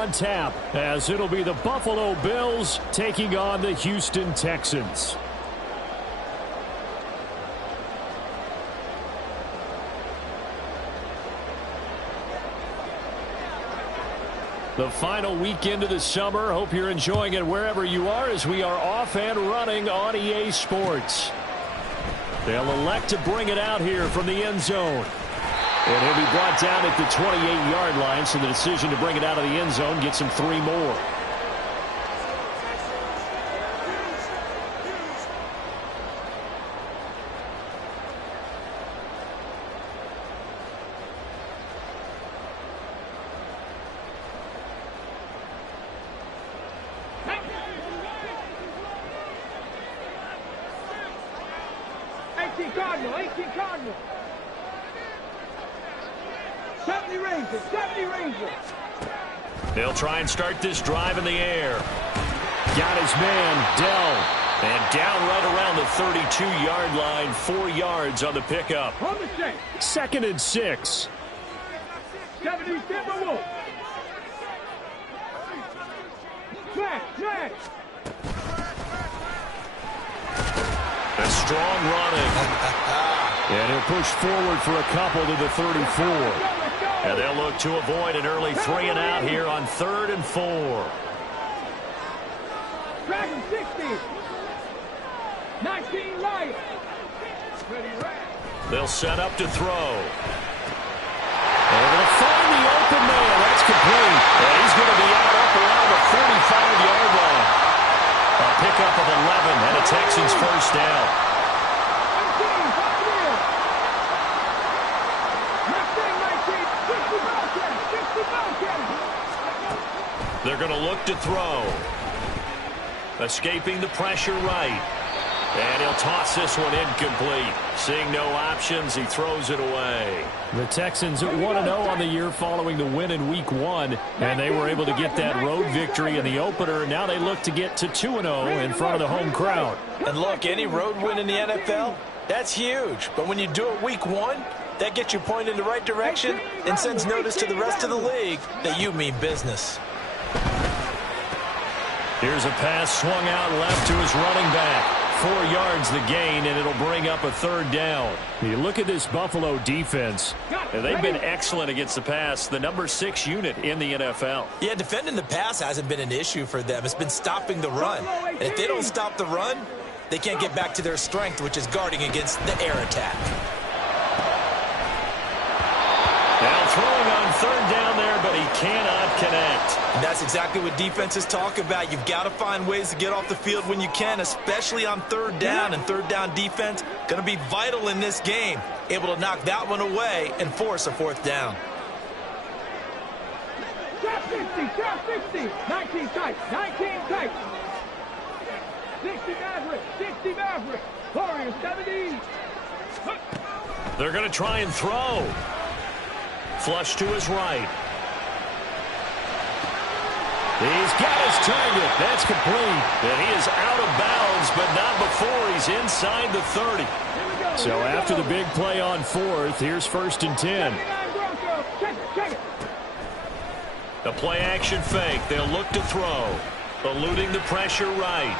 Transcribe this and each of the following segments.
on tap as it'll be the Buffalo Bills taking on the Houston Texans. The final weekend of the summer. Hope you're enjoying it wherever you are as we are off and running on EA Sports. They'll elect to bring it out here from the end zone. And he'll be brought down at the 28-yard line, so the decision to bring it out of the end zone gets him 3 more. Cardinal, 18 Cardinal. 70 Rangers, 70 Rangers. They'll try and start this drive in the air. Got his man, Dell. And down right around the 32-yard line, 4 yards on the pickup. On the check. 2nd and 6. 70 Timberwolves. Smash, smash. A strong running. And he'll push forward for a couple to the 34. And they'll look to avoid an early 3 and out here on 3rd and 4. Dragon 60. 19 Lions. They'll set up to throw. And they'll find the open man. That's complete. And he's going to be out up around the 45-yard line. A pickup of 11 and a Texans first down. They're going to look to throw. Escaping the pressure right. And he'll toss this one incomplete. Seeing no options, he throws it away. The Texans at 1-0 on the year following the win in Week 1. And they were able to get that road victory in the opener. Now they look to get to 2-0 in front of the home crowd. And look, any road win in the NFL, that's huge. But when you do it Week 1, that gets you pointed in the right direction and sends notice to the rest of the league that you mean business. Here's a pass swung out left to his running back. 4 yards the gain, and it'll bring up a 3rd down. You look at this Buffalo defense. They've been excellent against the pass, the number 6 unit in the NFL. Yeah, defending the pass hasn't been an issue for them. It's been stopping the run. And if they don't stop the run, they can't get back to their strength, which is guarding against the air attack. Now throwing on 3rd down there, but he cannot connect. And that's exactly what defenses talk about. You've got to find ways to get off the field when you can, especially on 3rd down. And 3rd down defense going to be vital in this game. Able to knock that one away and force a 4th down. Shot 50, shot 50. 19 tight, 19 tight. 60 Maverick, 60 Maverick. Warriors 70. They're going to try and throw. Flush to his right. He's got his target. That's complete. And he is out of bounds, but not before he's inside the 30. So after the big play on 4th, here's 1st and 10. The play action fake. They'll look to throw. Eluding the pressure right.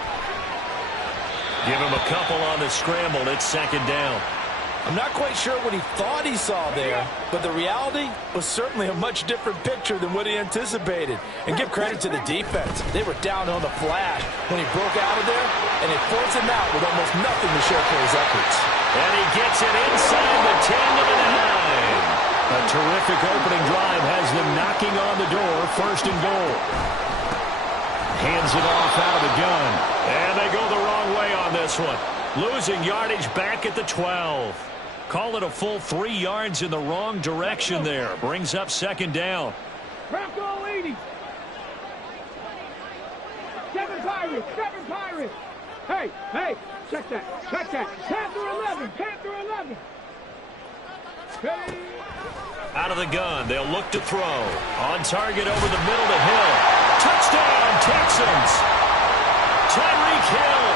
Give him a couple on the scramble. It's 2nd down. I'm not quite sure what he thought he saw there, but the reality was certainly a much different picture than what he anticipated. And give credit to the defense. They were down on the flash when he broke out of there, and they forced him out with almost nothing to show for his efforts. And he gets it inside the 10 to the 9. A terrific opening drive has them knocking on the door. 1st and goal. Hands it off out of the gun. And they go the wrong way on this one. Losing yardage back at the 12. Call it a full 3 yards in the wrong direction there. Brings up 2nd down. Bronco 80. 7 Pirates, 7 Pirates. Hey, hey, check that, check that. Panther 11, Panther 11. Hey. Out of the gun, they'll look to throw. On target over the middle to Hill. Touchdown, Texans. Tyreek Hill.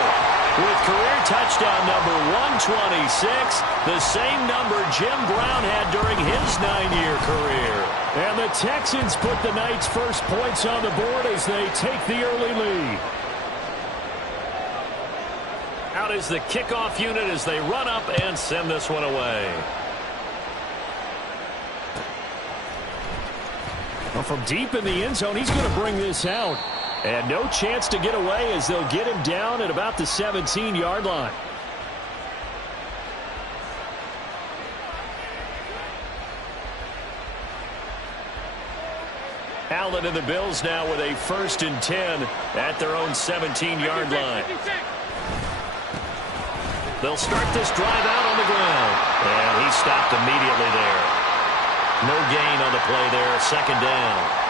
with career touchdown number 126, the same number Jim Brown had during his 9-year career. And the Texans put the Knights' first points on the board as they take the early lead. Out is the kickoff unit as they run up and send this one away. Well, from deep in the end zone, he's going to bring this out. And no chance to get away as they'll get him down at about the 17-yard line. Allen and the Bills now with a 1st and 10 at their own 17-yard line. They'll start this drive out on the ground. And he stopped immediately there. No gain on the play there, 2nd down.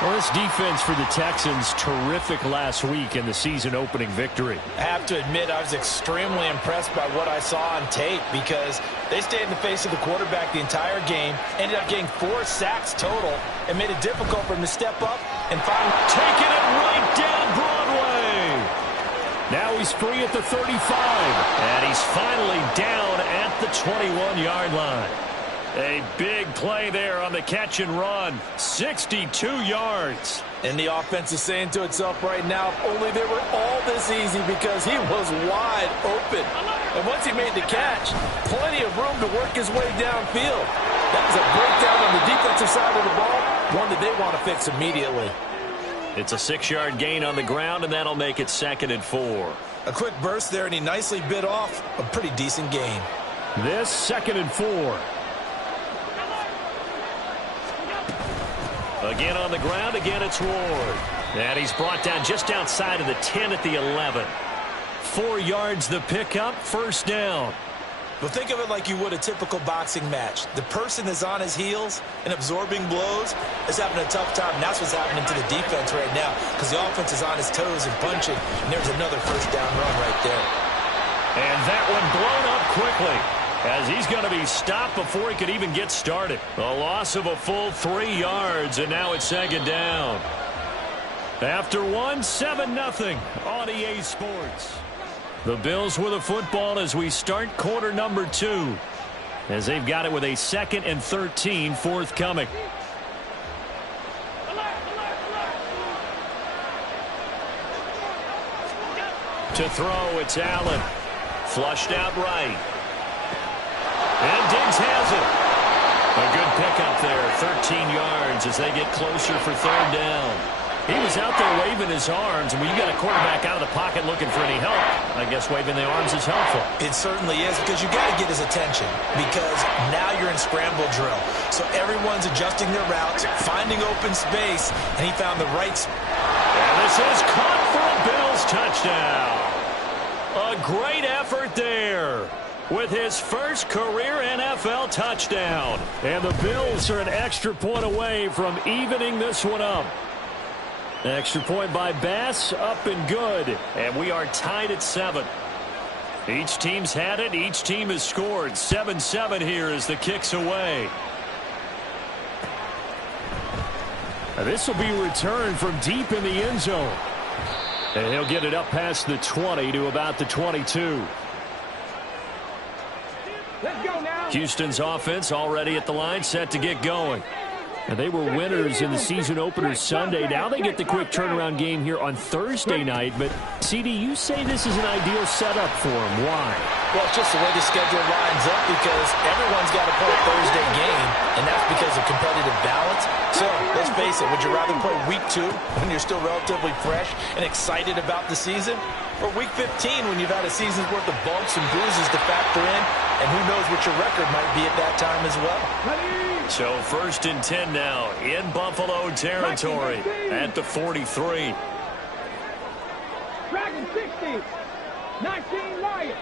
Well, this defense for the Texans, terrific last week in the season-opening victory. I have to admit, I was extremely impressed by what I saw on tape because they stayed in the face of the quarterback the entire game, ended up getting 4 sacks total, and made it difficult for him to step up and finally taking it right down Broadway. Now he's free at the 35, and he's finally down at the 21-yard line. A big play there on the catch and run. 62 yards. And the offense is saying to itself right now, if only they were all this easy because he was wide open. And once he made the catch, plenty of room to work his way downfield. That was a breakdown on the defensive side of the ball, one that they want to fix immediately. It's a 6-yard gain on the ground, and that'll make it 2nd and 4. A quick burst there, and he nicely bit off a pretty decent gain. This 2nd and 4. Again on the ground, again it's Ward. And he's brought down just outside of the 10 at the 11. 4 yards the pickup, 1st down. Well, think of it like you would a typical boxing match. The person is on his heels and absorbing blows is having a tough time. And that's what's happening to the defense right now because the offense is on his toes and punching. And there's another 1st down run right there. And that one blown up quickly, as he's going to be stopped before he could even get started. A loss of a full 3 yards, and now it's 2nd down. After 7-0 on EA Sports. The Bills with a football as we start quarter number 2, as they've got it with a 2nd and 13 forthcoming. To throw, it's Allen. Flushed out right. And Diggs has it. A good pickup there, 13 yards as they get closer for 3rd down. He was out there waving his arms, and when you got a quarterback out of the pocket looking for any help, I guess waving the arms is helpful. It certainly is because you got to get his attention because now you're in scramble drill. So everyone's adjusting their routes, finding open space, and he found the right spot. And this is caught for a Bills touchdown. A great effort there with his first career NFL touchdown. And the Bills are an extra point away from evening this one up. Extra point by Bass, up and good. And we are tied at 7. Each team's had it. Each team has scored. 7-7 here as the kick's away. Now this will be returned from deep in the end zone. And he'll get it up past the 20 to about the 22. Let's go now. Houston's offense already at the line, set to get going. And they were winners in the season opener Sunday. Now they get the quick turnaround game here on Thursday night. But, CD, you say this is an ideal setup for them. Why? Well, it's just the way the schedule lines up because everyone's got to play a Thursday game, and that's because of competitive balance. So, let's face it, would you rather play week 2 when you're still relatively fresh and excited about the season? Or week 15 when you've had a season's worth of bumps and bruises to factor in, and who knows what your record might be at that time as well. So 1st and 10 now in Buffalo territory at the 43. Dragon 60. 19 Lions.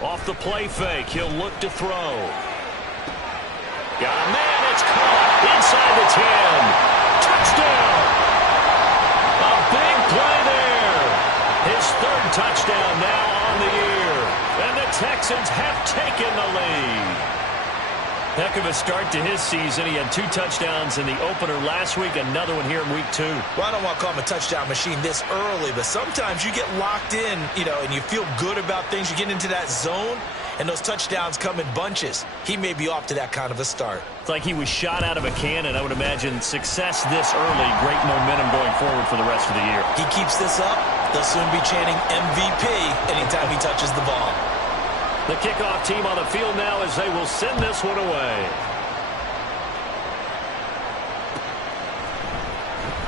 Off the play fake, he'll look to throw. Got a man, it's caught inside the 10. Touchdown! A big play there. His 3rd touchdown now on the year. And the Texans have taken the lead. Heck of a start to his season. He had 2 touchdowns in the opener last week, another one here in week 2. Well, I don't want to call him a touchdown machine this early, but sometimes you get locked in, and you feel good about things. You get into that zone, and those touchdowns come in bunches. He may be off to that kind of a start. It's like he was shot out of a cannon. I would imagine success this early, great momentum going forward for the rest of the year. He keeps this up, they'll soon be chanting MVP anytime he touches the ball. The kickoff team on the field now as they will send this one away.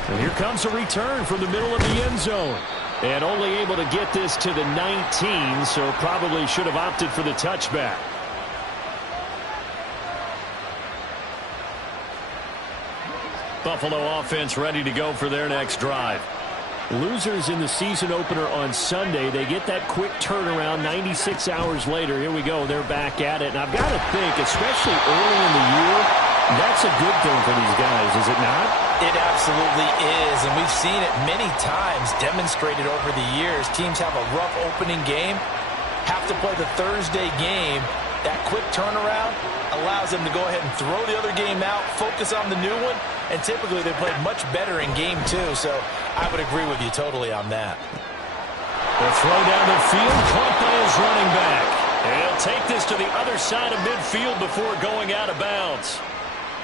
And here comes a return from the middle of the end zone. And only able to get this to the 19, so probably should have opted for the touchback. Buffalo offense ready to go for their next drive. Losers in the season opener on Sunday. They get that quick turnaround 96 hours later. Here we go. They're back at it. And I've got to think, especially early in the year, that's a good thing for these guys, is it not? It absolutely is, and we've seen it many times demonstrated over the years. Teams have a rough opening game, have to play the Thursday game. That quick turnaround allows them to go ahead and throw the other game out, focus on the new one, and typically they play much better in game 2, so I would agree with you totally on that. The throw down the field, caught by his running back. And he'll take this to the other side of midfield before going out of bounds.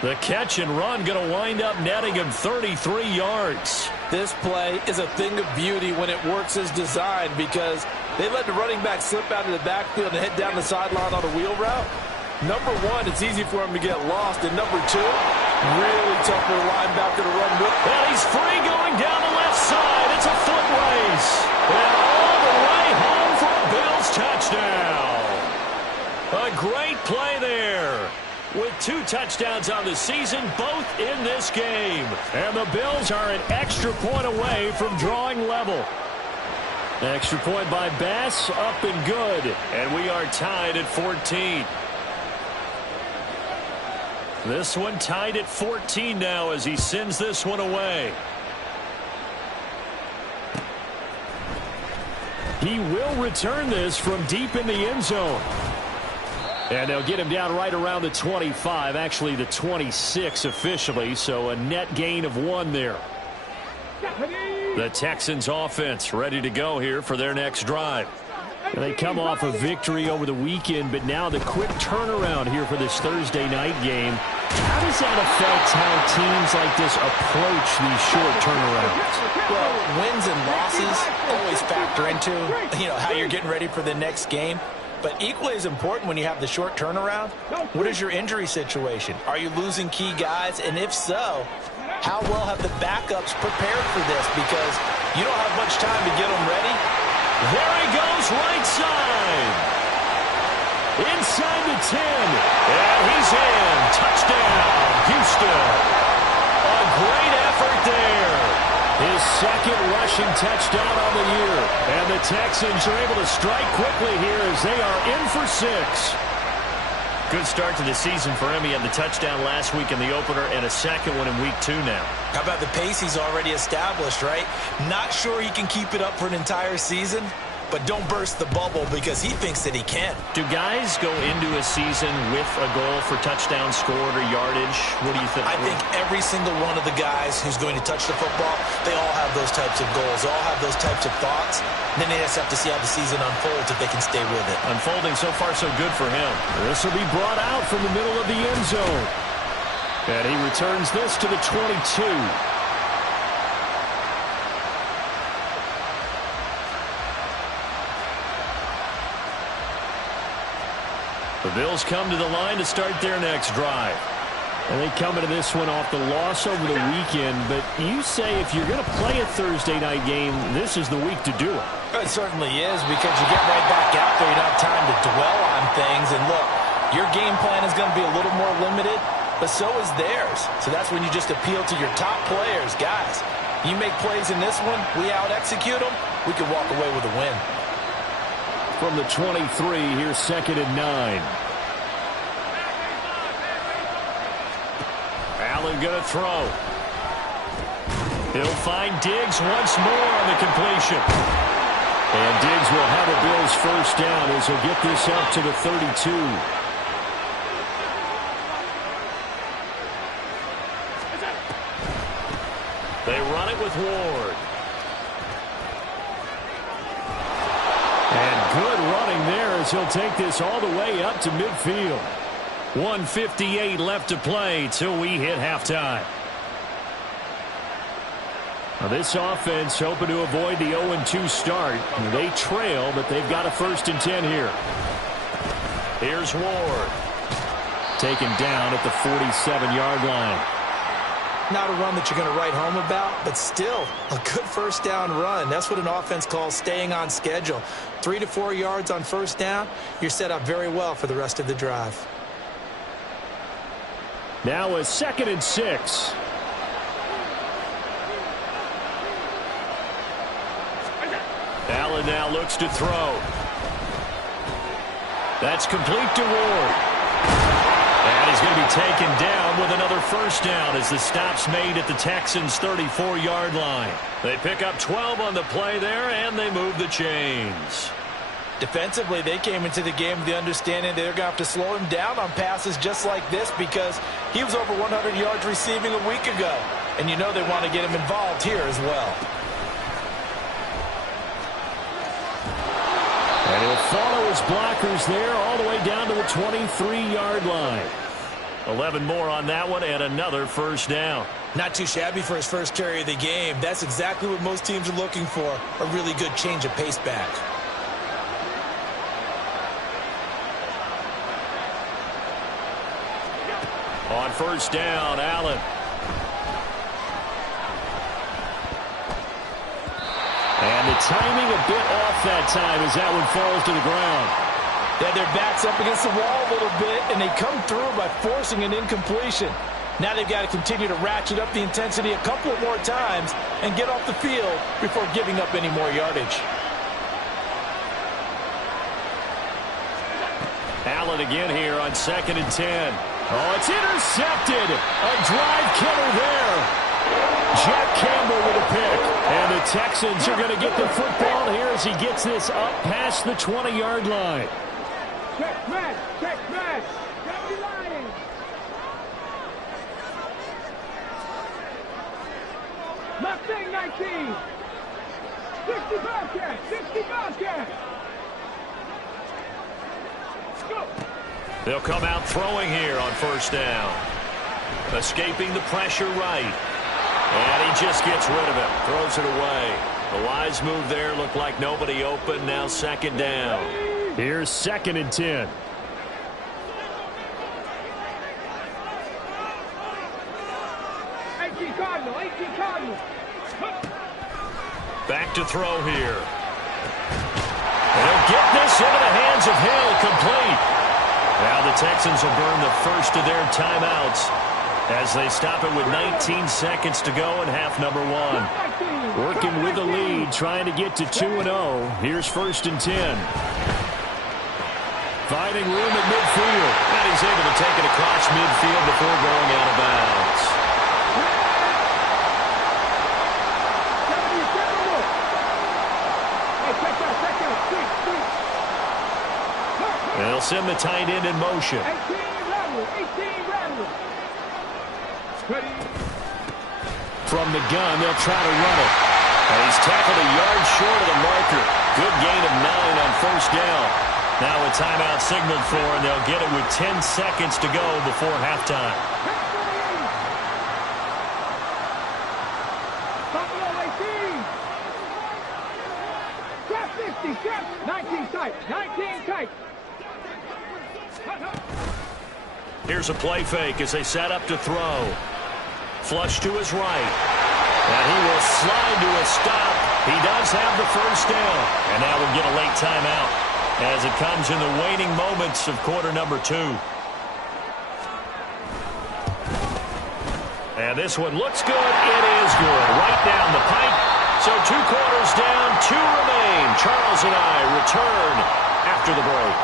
The catch and run going to wind up netting him 33 yards. This play is a thing of beauty when it works as designed because they let the running back slip out of the backfield and head down the sideline on a wheel route. Number one, it's easy for him to get lost. And number two, really tough for the linebacker to run with. And he's free going down the left side. It's a foot race. And all the way home for a Bills touchdown. A great play there. With 2 touchdowns on the season, both in this game. And the Bills are an extra point away from drawing level. Extra point by Bass, up and good. And we are tied at 14. This one tied at 14 now as he sends this one away. He will return this from deep in the end zone. And they'll get him down right around the 25, actually the 26 officially, so a net gain of 1 there. The Texans offense ready to go here for their next drive. And they come off a victory over the weekend, but now the quick turnaround here for this Thursday night game. How does that affect how teams like this approach these short turnarounds? Well, wins and losses always factor into, how you're getting ready for the next game. But equally as important when you have the short turnaround, what is your injury situation? Are you losing key guys? And if so, how well have the backups prepared for this? Because you don't have much time to get them ready. There he goes, right side. Inside the 10. And he's in. Touchdown, Houston. A great effort there. His second rushing touchdown on the year. And the Texans are able to strike quickly here as they are in for 6. Good start to the season for him. He had the touchdown last week in the opener and a second one in week 2 now. How about the pace he's already established, right? Not sure he can keep it up for an entire season, but don't burst the bubble because he thinks that he can. Do guys go into a season with a goal for touchdown scored or yardage? What do you think? I think every single one of the guys who's going to touch the football, they all have those types of goals. They all have those types of thoughts. And then they just have to see how the season unfolds if they can stay with it. Unfolding so far so good for him. This will be brought out from the middle of the end zone. And he returns this to the 22. The Bills come to the line to start their next drive. And they come into this one off the loss over the weekend. But you say if you're going to play a Thursday night game, this is the week to do it. It certainly is because you get right back out there. You don't have time to dwell on things. And look, your game plan is going to be a little more limited, but so is theirs. So that's when you just appeal to your top players. Guys, you make plays in this one, we out-execute them, we can walk away with a win. From the 23, here's 2nd and 9. Allen going to throw. He'll find Diggs once more on the completion. And Diggs will have a Bills first down as he'll get this up to the 32. They run it with Ward. And good running there as he'll take this all the way up to midfield. 1:58 left to play till we hit halftime. Now this offense hoping to avoid the 0-2 start. They trail, but they've got a 1st and 10 here. Here's Ward. Taken down at the 47-yard line. Not a run that you're going to write home about, but still a good first down run. That's what an offense calls staying on schedule. 3 to 4 yards on first down, you're set up very well for the rest of the drive. Now a 2nd and 6. Allen now looks to throw. That's complete to Ward. And he's going to be taken down with another first down as the stop's made at the Texans' 34-yard line. They pick up 12 on the play there, and they move the chains. Defensively, they came into the game with the understanding they're going to have to slow him down on passes just like this because he was over 100 yards receiving a week ago. And you know they want to get him involved here as well. And he'll follow his blockers there all the way down to the 23-yard line. 11 more on that one and another first down. Not too shabby for his first carry of the game. That's exactly what most teams are looking for, a really good change of pace back. On first down, Allen. And the timing a bit off that time as that one falls to the ground. They had their backs up against the wall a little bit, and they come through by forcing an incompletion. Now they've got to continue to ratchet up the intensity a couple of more times and get off the field before giving up any more yardage. Allen again here on 2nd and 10. Oh, it's intercepted. A drive killer there. Jack Campbell with a pick. And the Texans are going to get the football here as he gets this up past the 20-yard line. Check man, check man. Don't be lying. Mustang 19. 60 Bobcat, 60 Bobcat. Go. They'll come out throwing here on first down. Escaping the pressure right. And he just gets rid of it. Throws it away. The wise move there looked like nobody open. Now 2nd down. Here's 2nd and 10. Cardinal. Back to throw here. They'll get this into the hands of Hill, complete. Now the Texans will burn the first of their timeouts as they stop it with 19 seconds to go in half number 1. Working with the lead, trying to get to 2-0. Here's 1st and 10. Finding room at midfield. And he's able to take it across midfield before going out of bounds. They'll send the tight end in motion. 18 rattle. From the gun, they'll try to run it. And he's tackled a yard short of the marker. Good gain of 9 on first down. Now a timeout signaled for, and they'll get it with 10 seconds to go before halftime. Buffalo 18. Trap 50, trap 19 tight, 19 tight. Here's a play fake as they set up to throw. Flush to his right. And he will slide to a stop. He does have the first down. And now we'll get a late timeout as it comes in the waning moments of quarter number 2. And this one looks good. It is good. Right down the pipe. So 2 quarters down, 2 remain. Charles and I return after the break.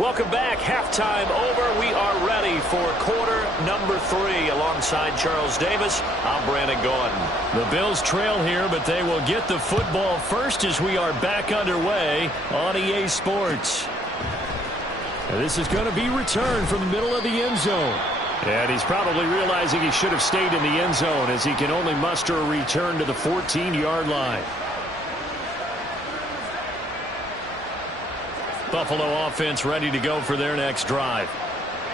Welcome back. Halftime over. We are ready for quarter number 3. Alongside Charles Davis, I'm Brandon Gaudin. The Bills trail here, but they will get the football first as we are back underway on EA Sports. And this is going to be returned from the middle of the end zone. And he's probably realizing he should have stayed in the end zone as he can only muster a return to the 14-yard line. Buffalo offense ready to go for their next drive.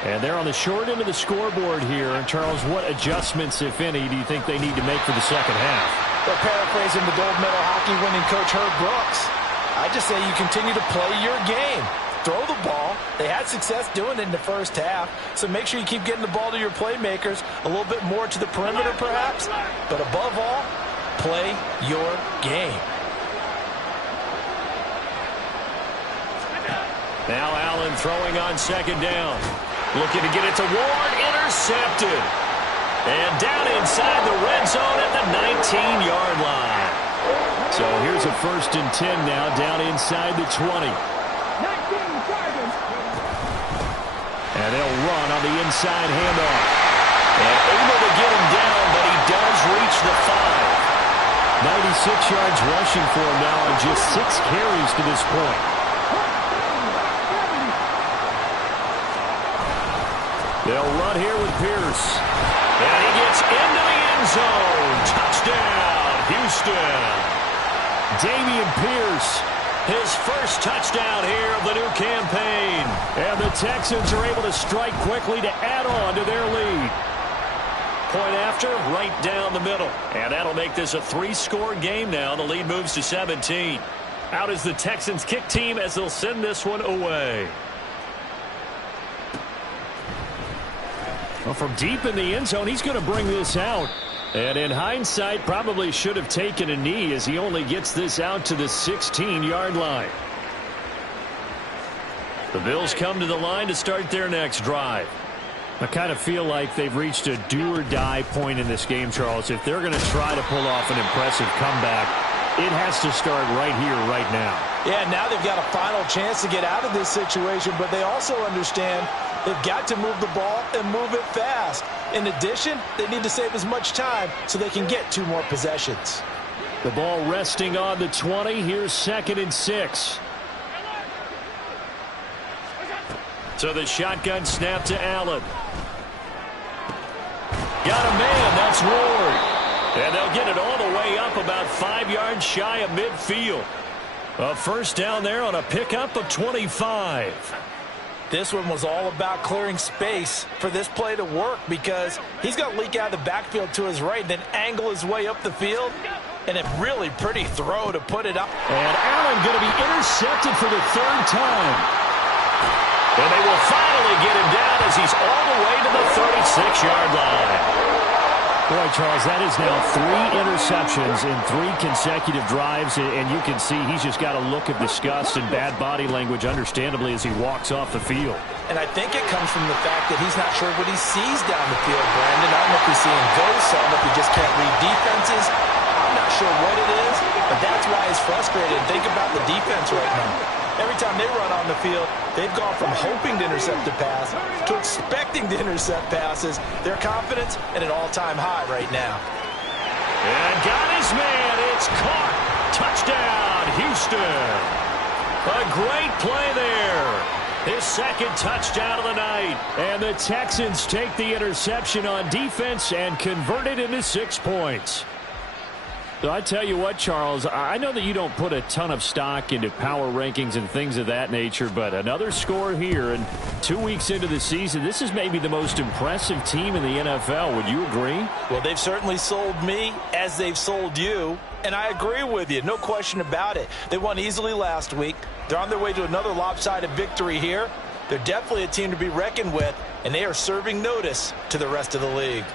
And they're on the short end of the scoreboard here. And Charles, what adjustments, if any, do you think they need to make for the second half? They're paraphrasing the gold medal hockey winning coach Herb Brooks. I just say you continue to play your game. Throw the ball. They had success doing it in the first half. So make sure you keep getting the ball to your playmakers, a little bit more to the perimeter perhaps. But above all, play your game. Now Allen throwing on second down. Looking to get it to Ward. Intercepted. And down inside the red zone at the 19-yard line. So here's a 1st and 10 now down inside the 20. And they'll run on the inside handoff. And able to get him down, but he does reach the 5. 96 yards rushing for him now on just 6 carries to this point. They'll run here with Pierce. And he gets into the end zone. Touchdown, Houston. Dameon Pierce, his first touchdown here of the new campaign. And the Texans are able to strike quickly to add on to their lead. Point after, right down the middle. And that'll make this a 3-score game now. The lead moves to 17. Out is the Texans kick team as they'll send this one away. Well, from deep in the end zone, he's going to bring this out. And in hindsight, probably should have taken a knee as he only gets this out to the 16-yard line. The Bills come to the line to start their next drive. I kind of feel like they've reached a do-or-die point in this game, Charles. If they're going to try to pull off an impressive comeback, it has to start right here, right now. Yeah, now they've got a final chance to get out of this situation, but they also understand they've got to move the ball and move it fast. In addition, they need to save as much time so they can get 2 more possessions. The ball resting on the 20. Here's 2nd and 6. So the shotgun snap to Allen. Got a man. That's Ward. And they'll get it all the way up about 5 yards shy of midfield. A first down there on a pickup of 25. This one was all about clearing space for this play to work because he's going to leak out of the backfield to his right and then angle his way up the field. And a really pretty throw to put it up. And Allen going to be intercepted for the 3rd time. And they will finally get him down as he's all the way to the 36-yard line. Boy, Charles, that is now 3 interceptions in 3 consecutive drives, and you can see he's just got a look of disgust and bad body language, understandably, as he walks off the field. And I think it comes from the fact that he's not sure what he sees down the field, Brandon. I don't know if he's seeing ghosts. I don't know if he just can't read defenses. I'm not sure what it is, but that's why he's frustrated. Think about the defense right now. Every time they run on the field, they've gone from hoping to intercept a pass to expecting to intercept passes. Their confidence at an all-time high right now. And got his man. It's caught. Touchdown, Houston. A great play there. His 2nd touchdown of the night. And the Texans take the interception on defense and convert it into 6 points. So I tell you what, Charles, I know that you don't put a ton of stock into power rankings and things of that nature, but another score here, and 2 weeks into the season, this is maybe the most impressive team in the NFL. Would you agree? Well, they've certainly sold me as they've sold you, and I agree with you. No question about it. They won easily last week. They're on their way to another lopsided victory here. They're definitely a team to be reckoned with, and they are serving notice to the rest of the league.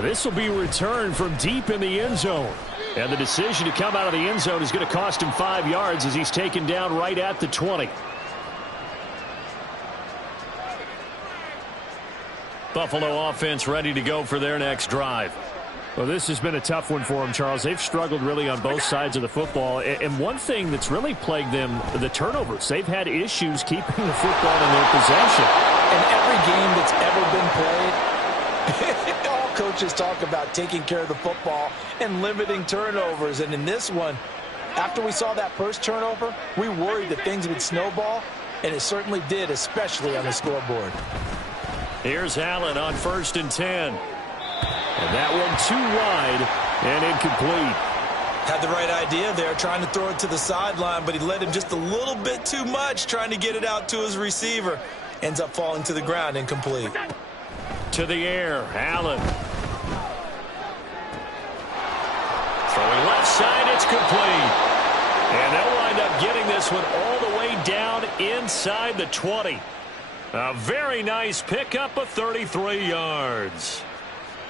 This will be returned from deep in the end zone. And the decision to come out of the end zone is going to cost him 5 yards as he's taken down right at the 20. Buffalo offense ready to go for their next drive. Well, this has been a tough one for them, Charles. They've struggled really on both sides of the football. And one thing that's really plagued them, the turnovers. They've had issues keeping the football in their possession. In every game that's ever been played, all coaches talk about taking care of the football and limiting turnovers. And in this one, after we saw that first turnover, we worried that things would snowball, and it certainly did, especially on the scoreboard. Here's Allen on 1st and 10. And that one too wide and incomplete. Had the right idea there, trying to throw it to the sideline, but he led him just a little bit too much, trying to get it out to his receiver. Ends up falling to the ground, incomplete. To the air, Allen. Throwing left side, it's complete. And they'll wind up getting this one all the way down inside the 20. A very nice pickup of 33 yards.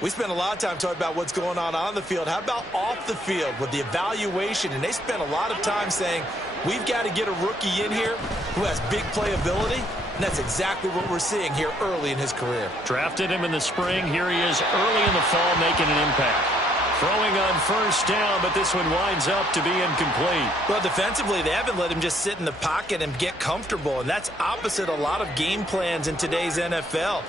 We spent a lot of time talking about what's going on the field. How about off the field with the evaluation? And they spent a lot of time saying, we've got to get a rookie in here who has big playability. And that's exactly what we're seeing here early in his career. Drafted him in the spring. Here he is early in the fall making an impact. Throwing on 1st down, but this one winds up to be incomplete. Well, defensively, they haven't let him just sit in the pocket and get comfortable. And that's opposite a lot of game plans in today's NFL.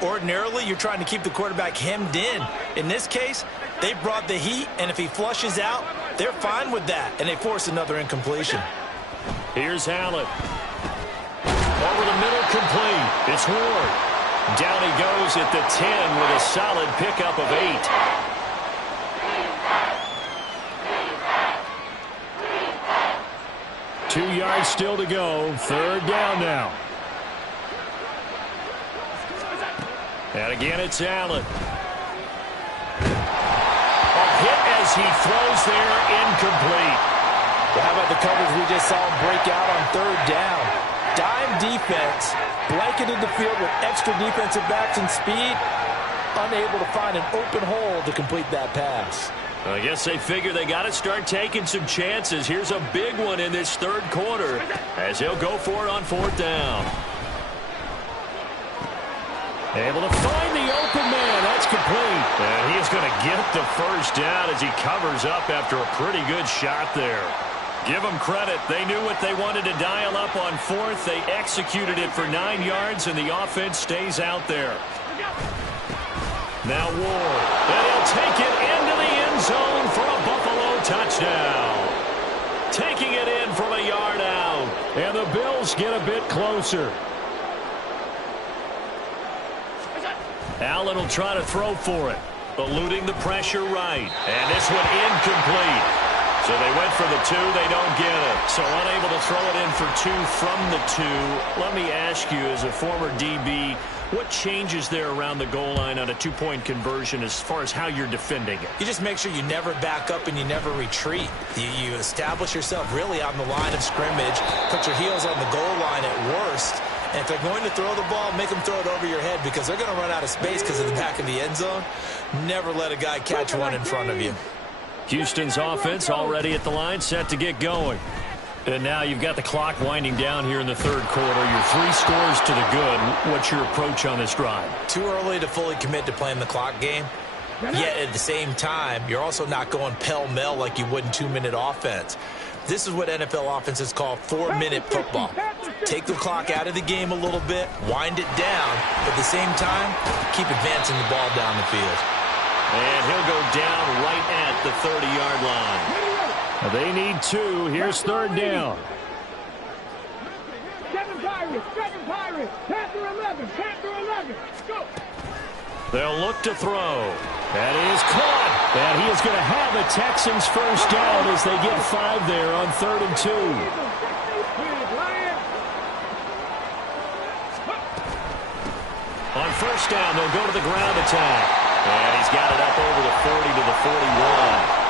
Ordinarily, you're trying to keep the quarterback hemmed in. In this case, they brought the heat, and if he flushes out, they're fine with that, and they force another incompletion. Here's Allen. Over the middle, complete. It's Ward. Down he goes at the 10 with a solid pickup of 8. Two yards still to go. 3rd down now. And again, it's Allen. A hit as he throws there, incomplete. Well, how about the coverage we just saw him break out on 3rd down? Dime defense, blanketed the field with extra defensive backs and speed, unable to find an open hole to complete that pass. I guess they figure they got to start taking some chances. Here's a big one in this 3rd quarter as he'll go for it on 4th down. Able to find the open man. That's complete. And he is going to get the 1st down as he covers up after a pretty good shot there. Give them credit. They knew what they wanted to dial up on 4th. They executed it for 9 yards, and the offense stays out there. Now Ward. And he'll take it into the end zone for a Buffalo touchdown. Taking it in from a yard out. And the Bills get a bit closer. Allen will try to throw for it. Eluding the pressure right. And this one incomplete. So they went for the 2. They don't get it. So unable to throw it in for 2 from the 2. Let me ask you, as a former DB, what changes there around the goal line on a 2-point conversion as far as how you're defending it? You just make sure you never back up and you never retreat. You establish yourself really on the line of scrimmage. Put your heels on the goal line at worst. And if they're going to throw the ball, make them throw it over your head because they're going to run out of space because of the back of the end zone. Never let a guy catch one in front of you. Houston's offense already at the line, set to get going. And now you've got the clock winding down here in the 3rd quarter. You're 3 scores to the good. What's your approach on this drive? Too early to fully commit to playing the clock game. Yet at the same time, you're also not going pell-mell like you would in 2-minute offense. This is what NFL offenses call 4-minute football. Take the clock out of the game a little bit, wind it down, but at the same time, keep advancing the ball down the field. And he'll go down right at the 30-yard line. They need 2. Here's 3rd down. 7 Pirates, Panther 11, Panther 11, go! They'll look to throw. That is caught. And he is going to have the Texans 1st down as they get 5 there on 3rd and 2. On 1st down, they'll go to the ground attack. And he's got it up over the 40 to the 41.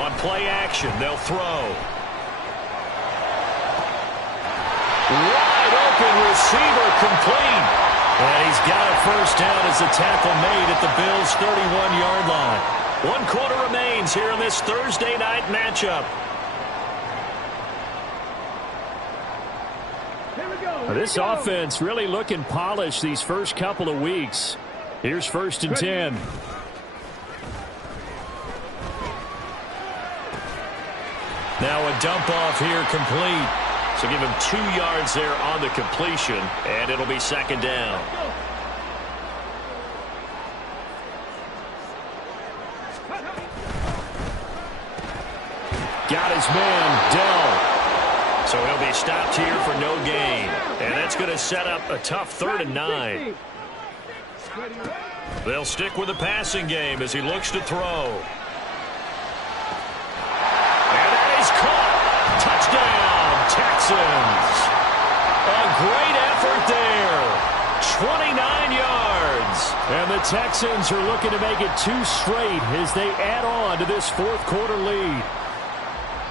On play action, they'll throw. Wide open receiver complete. And he's got it 1st down as the tackle made at the Bills' 31-yard line. 1 quarter remains here in this Thursday night matchup. Here we go. This offense really looking polished these first couple of weeks. Here's 1st and 10. Now a dump off here complete. So give him 2 yards there on the completion, and it'll be 2nd down. Got his man, Dell. So he'll be stopped here for no gain. And that's going to set up a tough 3rd and 9. They'll stick with the passing game as he looks to throw. And that is caught. Touchdown, Texans. A great effort there. 29 yards. And the Texans are looking to make it 2 straight as they add on to this 4th quarter lead.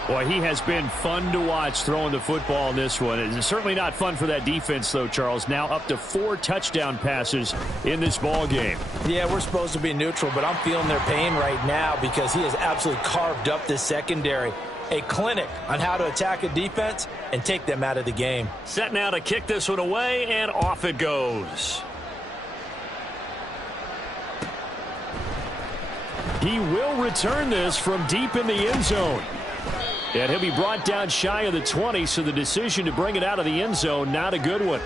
Boy, he has been fun to watch throwing the football in this one. It's certainly not fun for that defense, though, Charles. Now up to 4 touchdown passes in this ball game. Yeah, we're supposed to be neutral, but I'm feeling their pain right now because he has absolutely carved up this secondary. A clinic on how to attack a defense and take them out of the game. Set now to kick this one away, and off it goes. He will return this from deep in the end zone. And he'll be brought down shy of the 20, so the decision to bring it out of the end zone, not a good one.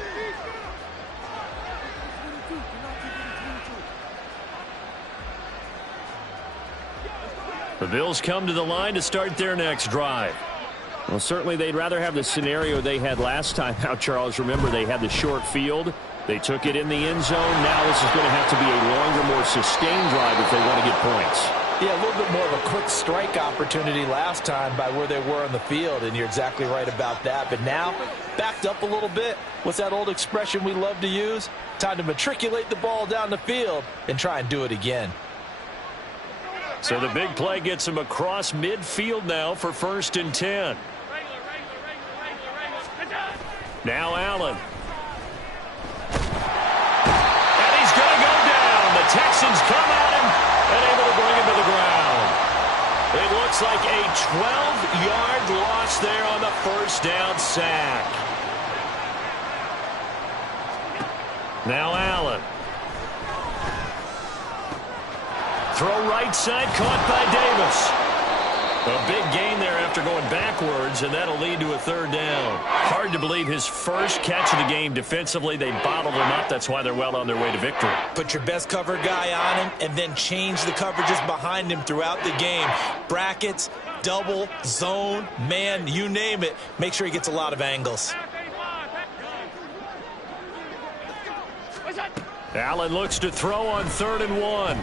The Bills come to the line to start their next drive. Well, certainly they'd rather have the scenario they had last time out, Charles. Remember, they had the short field. They took it in the end zone. Now this is going to have to be a longer, more sustained drive if they want to get points. Yeah, a little bit more of a quick strike opportunity last time by where they were on the field, and you're exactly right about that. But now, backed up a little bit. What's that old expression we love to use? Time to matriculate the ball down the field and try and do it again. So the big play gets him across midfield now for 1st and 10. Now Allen. And he's going to go down. The Texans come at him and able to bring him to the ground. It looks like a 12-yard loss there on the 1st down sack. Now Allen. Throw right side, caught by Davis. A big gain there after going backwards, and that'll lead to a 3rd down. Hard to believe his first catch of the game defensively. They bottled him up. That's why they're well on their way to victory. Put your best cover guy on him and then change the coverages behind him throughout the game. Brackets, double, zone, man, you name it. Make sure he gets a lot of angles. Allen looks to throw on 3rd and 1.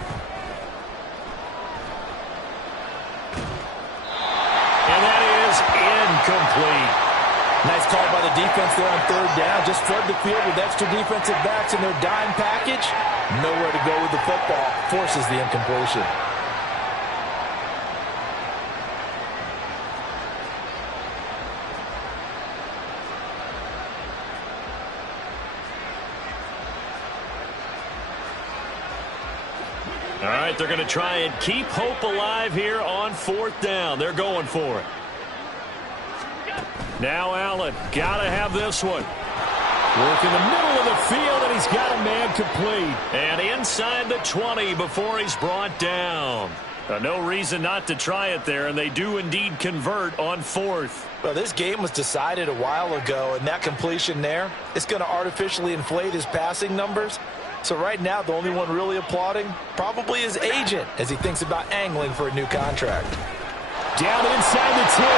And that is incomplete. Nice call by the defense there on 3rd down. Just flood the field with extra defensive backs in their dime package. Nowhere to go with the football. Forces the incompletion. All right, they're going to try and keep hope alive here on 4th down. They're going for it. Now Allen, got to have this one. Work in the middle of the field, and he's got a man complete. And inside the 20 before he's brought down. No reason not to try it there, and they do indeed convert on 4th. Well, this game was decided a while ago, and that completion there, it's going to artificially inflate his passing numbers. So right now, the only one really applauding probably his agent as he thinks about angling for a new contract. Down inside the 10.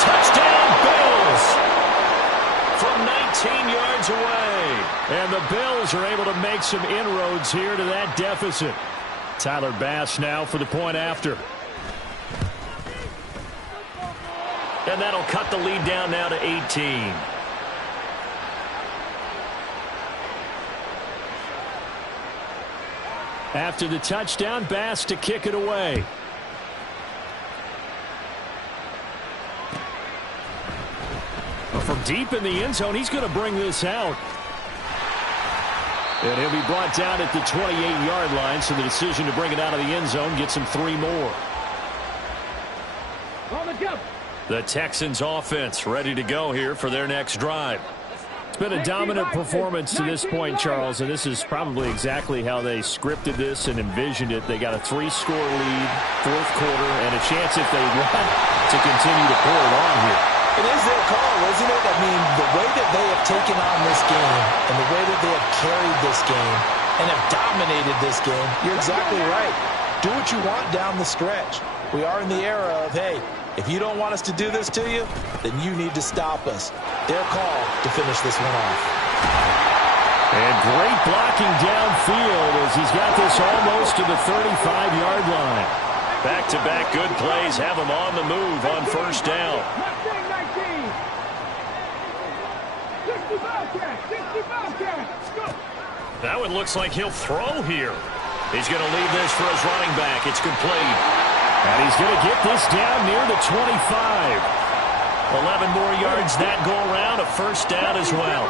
Touchdown, Bills! From 19 yards away. And the Bills are able to make some inroads here to that deficit. Tyler Bass now for the point after. And that'll cut the lead down now to 18. After the touchdown, Bass to kick it away. From deep in the end zone, he's going to bring this out. And he'll be brought down at the 28-yard line, so the decision to bring it out of the end zone gets him 3 more. On the jump. The Texans offense ready to go here for their next drive. It's been a dominant performance to this point, Charles, and this is probably exactly how they scripted this and envisioned it. They got a 3-score lead, fourth quarter, and a chance if they want to continue to pull it on here. It is their call, isn't it? I mean, the way that they have taken on this game and the way that they have carried this game and have dominated this game, you're exactly right. Do what you want down the stretch. We are in the era of, hey, if you don't want us to do this to you, then you need to stop us. Their call to finish this one off. And great blocking downfield as he's got this almost to the 35-yard line. Back-to-back good plays have him on the move on first down. 65. That one looks like he'll throw here. He's going to leave this for his running back. It's complete. And he's going to get this down near the 25. 11 more yards that go around, a first down as well.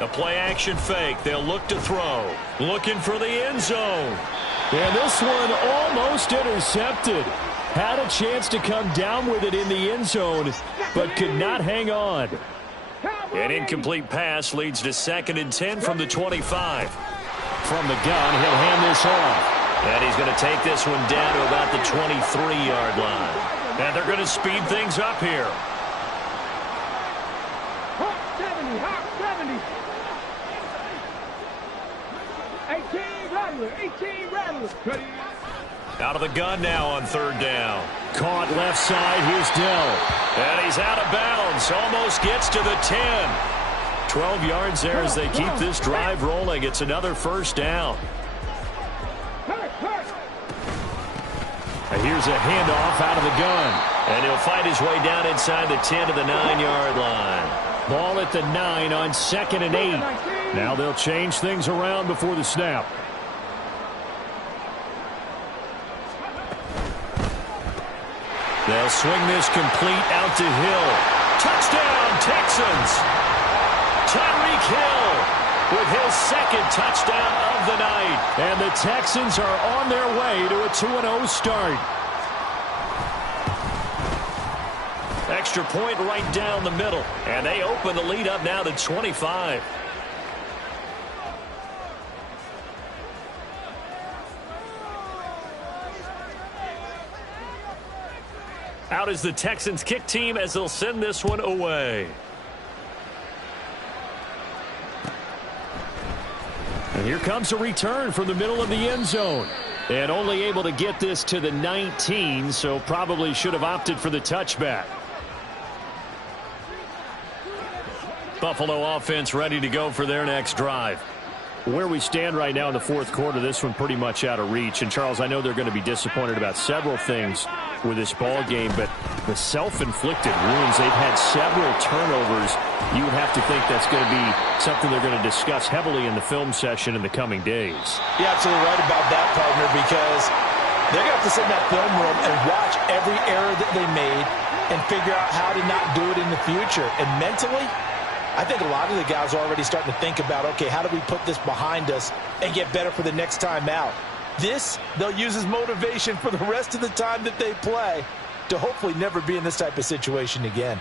A play-action fake. They'll look to throw. Looking for the end zone. And this one almost intercepted. Had a chance to come down with it in the end zone, but could not hang on. An incomplete pass leads to 2nd and 10 from the 25. From the gun, he'll hand this off. And he's going to take this one down to about the 23-yard line. And they're going to speed things up here. Hot 70. 18 Rattler. Out of the gun now on third down. Caught left side. Here's Dell. And he's out of bounds. Almost gets to the 10. 12 yards there as they keep this drive rolling. It's another first down. And here's a handoff out of the gun. And he'll fight his way down inside the 10 to the 9-yard line. Ball at the 9 on 2nd and 8. Now they'll change things around before the snap. They'll swing this complete out to Hill. Touchdown, Texans! Tyreek Hill with his 2nd touchdown of the night. And the Texans are on their way to a 2-0 start. Extra point right down the middle. And they open the lead up now to 25. Out is the Texans kick team as they'll send this one away. And here comes a return from the middle of the end zone. And only able to get this to the 19, so probably should have opted for the touchback. Buffalo offense ready to go for their next drive. Where we stand right now in the fourth quarter, this one pretty much out of reach. And, Charles, I know they're going to be disappointed about several things with this ball game, but the self-inflicted wounds, they've had several turnovers. You would have to think that's going to be something they're going to discuss heavily in the film session in the coming days. You're absolutely right about that, partner, because they're going to have to sit in that film room and watch every error that they made and figure out how to not do it in the future. And mentally, I think a lot of the guys are already starting to think about, okay, how do we put this behind us and get better for the next time out? This, they'll use as motivation for the rest of the time that they play to hopefully never be in this type of situation again.